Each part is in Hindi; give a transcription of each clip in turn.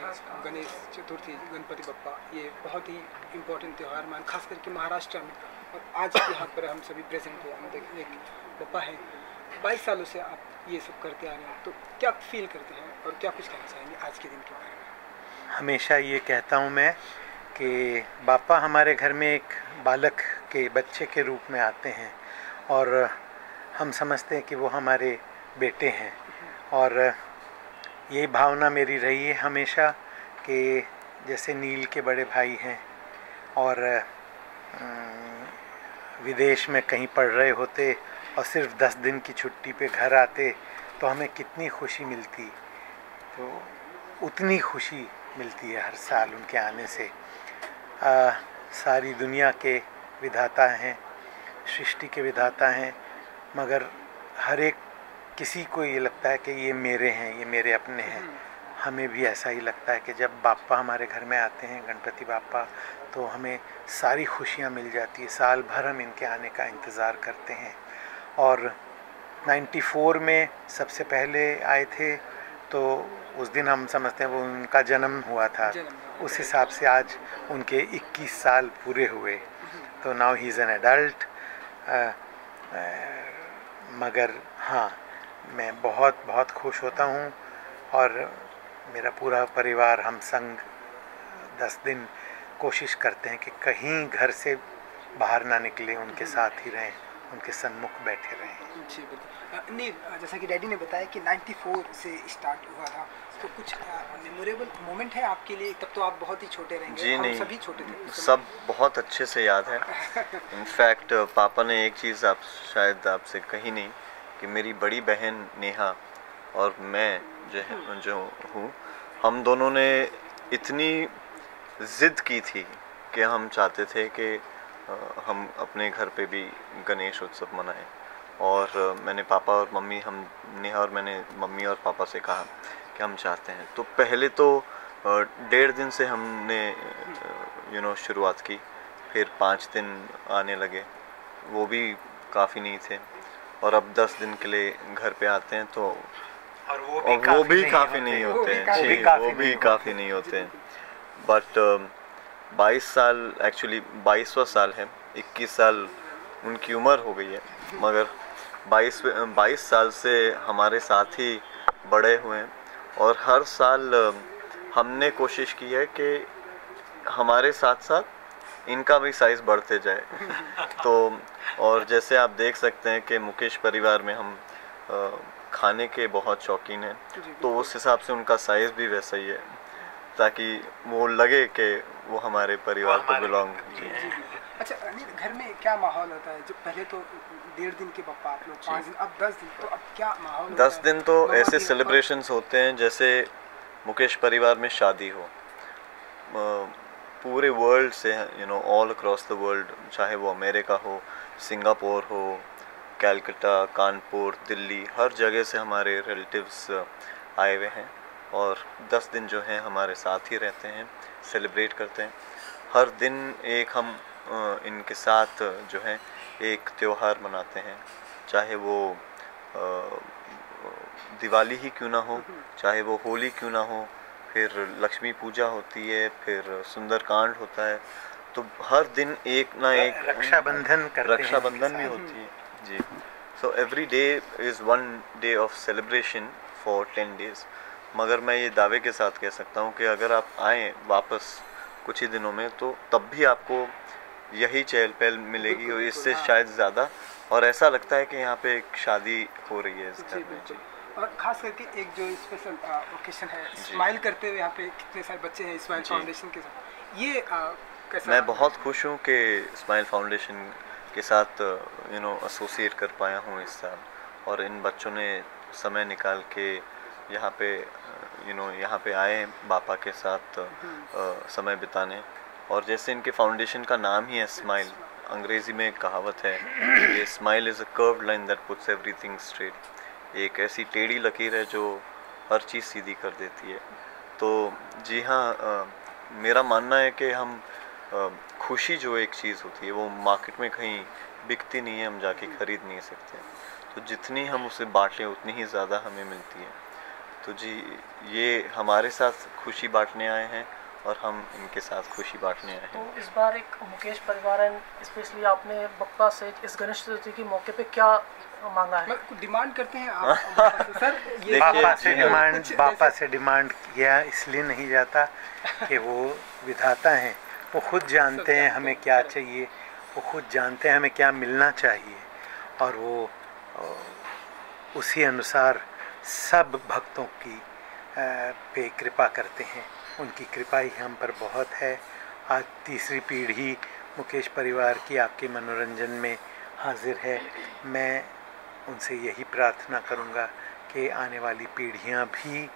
में गणेश चतुर्थी, गणपति बप्पा, ये बहुत ही इम्पोर्टेंट त्यौहार मान, खास करके महाराष्ट्र में। और आज यहाँ पर हम सभी प्रेजेंट हैं, हम देख एक बप्पा है। 22 सालों से आप ये सब करते आ रहे हैं, तो क्या फील करते हैं और क्या कुछ कहना चाहेंगे आज के दिन के बारे में? हमेशा ये कहता हूँ मैं कि बापा हमारे घर में एक बालक के बच्चे के रूप में आते हैं और हम समझते हैं कि वो हमारे बेटे हैं। और यही भावना मेरी रही है हमेशा कि जैसे नील के बड़े भाई हैं और विदेश में कहीं पढ़ रहे होते और सिर्फ 10 दिन की छुट्टी पे घर आते तो हमें कितनी खुशी मिलती, तो उतनी खुशी मिलती है हर साल उनके आने से। सारी दुनिया के विधाता हैं, सृष्टि के विधाता हैं, मगर हर एक किसी को ये लगता है कि ये मेरे हैं, ये मेरे अपने हैं। हमें भी ऐसा ही लगता है कि जब बापा हमारे घर में आते हैं, गणपति बापा, तो हमें सारी खुशियाँ मिल जाती है। साल भर हम इनके आने का इंतज़ार करते हैं। और 94 में सबसे पहले आए थे, तो उस दिन हम समझते हैं वो उनका जन्म हुआ था। उस हिसाब से आज उनके 21 साल पूरे हुए, तो now he is an adult. मगर हाँ, मैं बहुत बहुत खुश होता हूँ और मेरा पूरा परिवार, हम संग 10 दिन कोशिश करते हैं कि कहीं घर से बाहर ना निकले, उनके साथ ही रहें, उनके सन्मुख बैठे रहें। जी बिल्कुल। नहीं, जैसा कि डैडी ने बताया कि 94 से स्टार्ट हुआ था, तो कुछ मेमोरेबल मोमेंट है आपके लिए? तब तो आप बहुत ही छोटे रहेंगे। जी हम नहीं, सभी छोटे थे, सब बहुत अच्छे से याद है। इनफैक्ट पापा ने एक चीज़ आप शायद आपसे कही नहीं कि मेरी बड़ी बहन नेहा और मैं जो हूँ, हम दोनों ने इतनी ज़िद की थी कि हम चाहते थे कि हम अपने घर पे भी गणेश उत्सव मनाएं। और मैंने पापा और मम्मी, हम नेहा और मैंने मम्मी और पापा से कहा कि हम चाहते हैं। तो पहले तो 1.5 दिन से हमने शुरुआत की, फिर 5 दिन आने लगे, वो भी काफ़ी नहीं थे, और अब 10 दिन के लिए घर पे आते हैं तो और वो भी काफ़ी नहीं होते हैं। जी, वो भी काफ़ी नहीं होते हैं। बट 22 साल, एक्चुअली 22वां साल है, 21 साल उनकी उम्र हो गई है, मगर 22 साल से हमारे साथ ही बड़े हुए हैं। और हर साल हमने कोशिश की है कि हमारे साथ साथ इनका भी साइज़ बढ़ते जाए। तो और जैसे आप देख सकते हैं कि मुकेश परिवार में हम खाने के बहुत शौकीन हैं, तो उस हिसाब से उनका साइज़ भी वैसा ही है, ताकि वो लगे कि वो हमारे परिवार को बिलोंग। जी। अच्छा, घर में क्या माहौल होता है? जो पहले तो 1.5 दिन के बप्पा, आप लोग 5 दिन, अब 10 दिन, तो अब क्या माहौल होता है? 10 दिन तो ऐसे सेलिब्रेशंस होते हैं जैसे मुकेश परिवार में शादी हो। पूरे वर्ल्ड से, ऑल अक्रॉस द वर्ल्ड, चाहे वो अमेरिका हो, सिंगापुर हो, कैलकाटा, कानपुर, दिल्ली, हर जगह से हमारे रिलेटिव्स आए हुए हैं। और 10 दिन जो हैं हमारे साथ ही रहते हैं, सेलिब्रेट करते हैं। हर दिन एक हम इनके साथ जो है एक त्यौहार मनाते हैं, चाहे वो दिवाली ही क्यों ना हो, चाहे वो होली क्यों ना हो, फिर लक्ष्मी पूजा होती है, फिर सुंदरकांड होता है, तो हर दिन एक ना एक रक्षाबंधन भी होती है। जी। So every day is one day of celebration for 10 days. मगर मैं ये दावे के साथ कह सकता हूँ कि अगर आप आएँ वापस कुछ ही दिनों में, तो तब भी आपको यही चहल पहल मिलेगी और इससे शायद ज़्यादा, और ऐसा लगता है कि यहाँ पे एक शादी हो रही है इस घर में। जी। और खास करके एक जो स्पेशल ओकेशन है, स्माइल करते हुए यहाँ पे कितने सारे बच्चे हैं स्माइल फाउंडेशन के साथ, ये कैसा? मैं बहुत खुश हूँ कि स्माइल फाउंडेशन के साथ एसोसिएट कर पाया हूँ इस साल, और इन बच्चों ने समय निकाल के यहाँ पे यहाँ पे आए हैं बापा के साथ समय बिताने। और जैसे इनके फाउंडेशन का नाम ही है स्माइल, अंग्रेज़ी में एक कहावत है कि smile is a curved line that puts everything straight. एक ऐसी टेढ़ी लकीर है जो हर चीज़ सीधी कर देती है। तो जी हाँ, मेरा मानना है कि हम खुशी जो एक चीज़ होती है वो मार्केट में कहीं बिकती नहीं है, हम जाके ख़रीद नहीं सकते। तो जितनी हम उसे बांटें उतनी ही ज़्यादा हमें मिलती है। तो तो जी ये हमारे साथ खुशी बांटने आए हैं और हम इनके साथ खुशी बांटने आए हैं। तो इस बार एक मुकेश परिवार एंड स्पेशली आपने बप्पा से इस गणेश चतुर्थी के मौके पे क्या मांगा है? डिमांड करते हैं आप सर? ये बापा से डिमांड किया इसलिए नहीं जाता कि वो विधाता हैं, वो खुद जानते हैं हमें क्या चाहिए, वो खुद जानते हैं हमें क्या मिलना चाहिए, और वो उसी अनुसार सब भक्तों की पे कृपा करते हैं। उनकी कृपा ही हम पर बहुत है। आज तीसरी पीढ़ी मुकेश परिवार की आपके मनोरंजन में हाजिर है। मैं उनसे यही प्रार्थना करूंगा कि आने वाली पीढ़ियां भी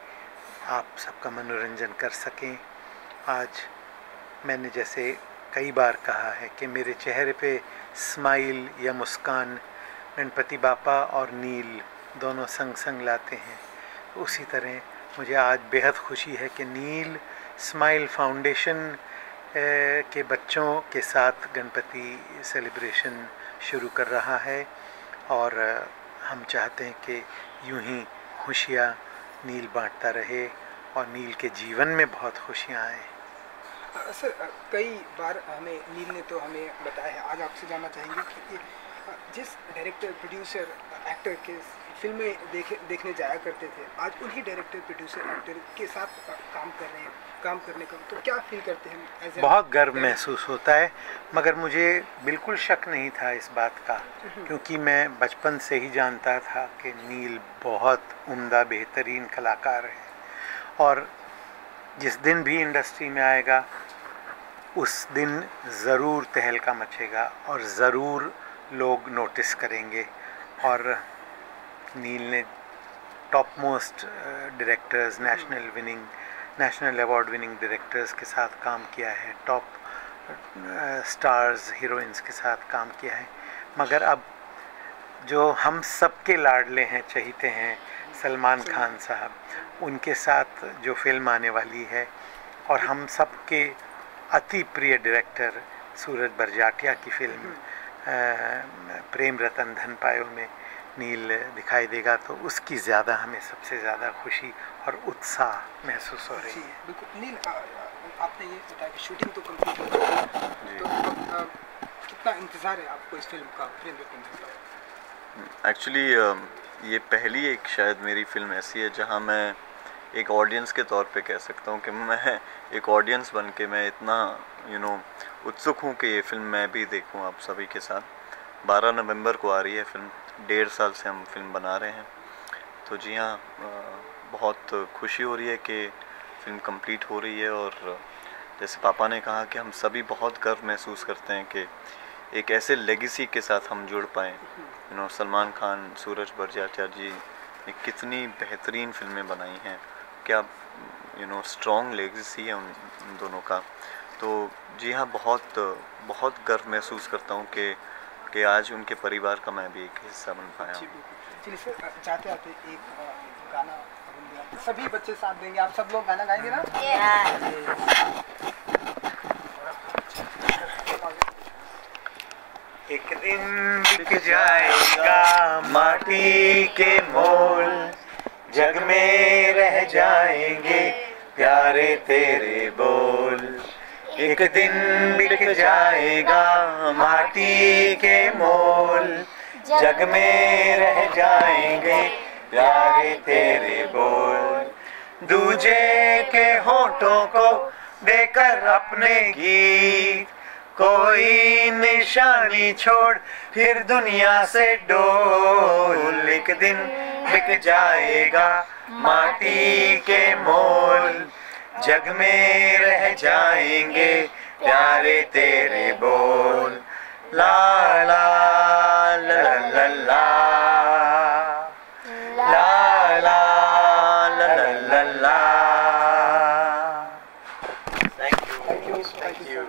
आप सबका मनोरंजन कर सकें। आज मैंने जैसे कई बार कहा है कि मेरे चेहरे पे स्माइल या मुस्कान गणपति बापा और नील दोनों संग संग लाते हैं। तो उसी तरह मुझे आज बेहद खुशी है कि नील स्माइल फाउंडेशन के बच्चों के साथ गणपति सेलिब्रेशन शुरू कर रहा है, और हम चाहते हैं कि यूं ही खुशियाँ नील बांटता रहे और नील के जीवन में बहुत खुशियाँ आए। सर कई बार हमें नील ने तो हमें बताया है, आज आपसे जानना चाहेंगे कि जिस डायरेक्टर प्रोड्यूसर एक्टर के फिल्में देखने जाया करते थे, आज उन्हीं डायरेक्टर प्रोड्यूसर एक्टर के साथ काम करने का तो क्या फील करते हैं? बहुत गर्व महसूस होता है, मगर मुझे बिल्कुल शक नहीं था इस बात का, क्योंकि मैं बचपन से ही जानता था कि नील बहुत उम्दा बेहतरीन कलाकार है, और जिस दिन भी इंडस्ट्री में आएगा उस दिन ज़रूर तहलका मचेगा और ज़रूर लोग नोटिस करेंगे। और नील ने top most directors, national award winning directors के साथ काम किया है, टॉप स्टार्स हीरोइंस के साथ काम किया है, मगर अब जो हम सबके लाडले हैं, चहीते हैं, सलमान खान साहब, उनके साथ जो फिल्म आने वाली है, और हम सबके अति प्रिय डायरेक्टर सूरज बरजाटिया की फिल्म प्रेम रतन धन पायो में नील दिखाई देगा, तो उसकी ज़्यादा हमें सबसे ज़्यादा खुशी और उत्साह महसूस हो रही है। बिल्कुल नील, आपने ये बताया कि शूटिंग तो कंप्लीट हो गई, तो अब कितना इंतज़ार है आपको इस फिल्म का, प्रेम रतन धन पायो? एक्चुअली ये पहली एक शायद मेरी फिल्म ऐसी है जहाँ मैं एक ऑडियंस के तौर पे कह सकता हूँ कि मैं एक ऑडियंस बन के मैं इतना उत्सुक हूँ कि ये फिल्म मैं भी देखूँ आप सभी के साथ। 12 नवंबर को आ रही है फिल्म, 1.5 साल से हम फिल्म बना रहे हैं। तो जी हाँ, बहुत खुशी हो रही है कि फिल्म कंप्लीट हो रही है, और जैसे पापा ने कहा कि हम सभी बहुत गर्व महसूस करते हैं कि एक ऐसे लेगेसी के साथ हम जुड़ पाएँ। सलमान खान, सूरज बरजाटिया जी ने कितनी बेहतरीन फिल्में बनाई हैं, क्या स्ट्रॉन्ग लेगेसी है उन दोनों का। तो जी हाँ, बहुत बहुत गर्व महसूस करता हूँ कि आज उनके परिवार का मैं भी एक हिस्सा बन पाया हूँ। चलिए सर, जाते आते एक गाना सभी बच्चे साथ देंगे, आप सब लोग गाना गाएंगे ना? एक दिन बिक जाएगा माटी के मोल, जग में रह जाएंगे प्यारे तेरे बोल। एक दिन बिक जाएगा माटी के मोल, जग में रह जाएंगे प्यारे तेरे बोल। दूजे के होठों को देकर अपने गीत, कोई निशानी छोड़ फिर दुनिया से डोल। एक दिन बिक जाएगा माटी के मोल, जग में रह जाएंगे प्यारे तेरे बोल। ला ला ला ला ला ला ला ला ला। Thank you.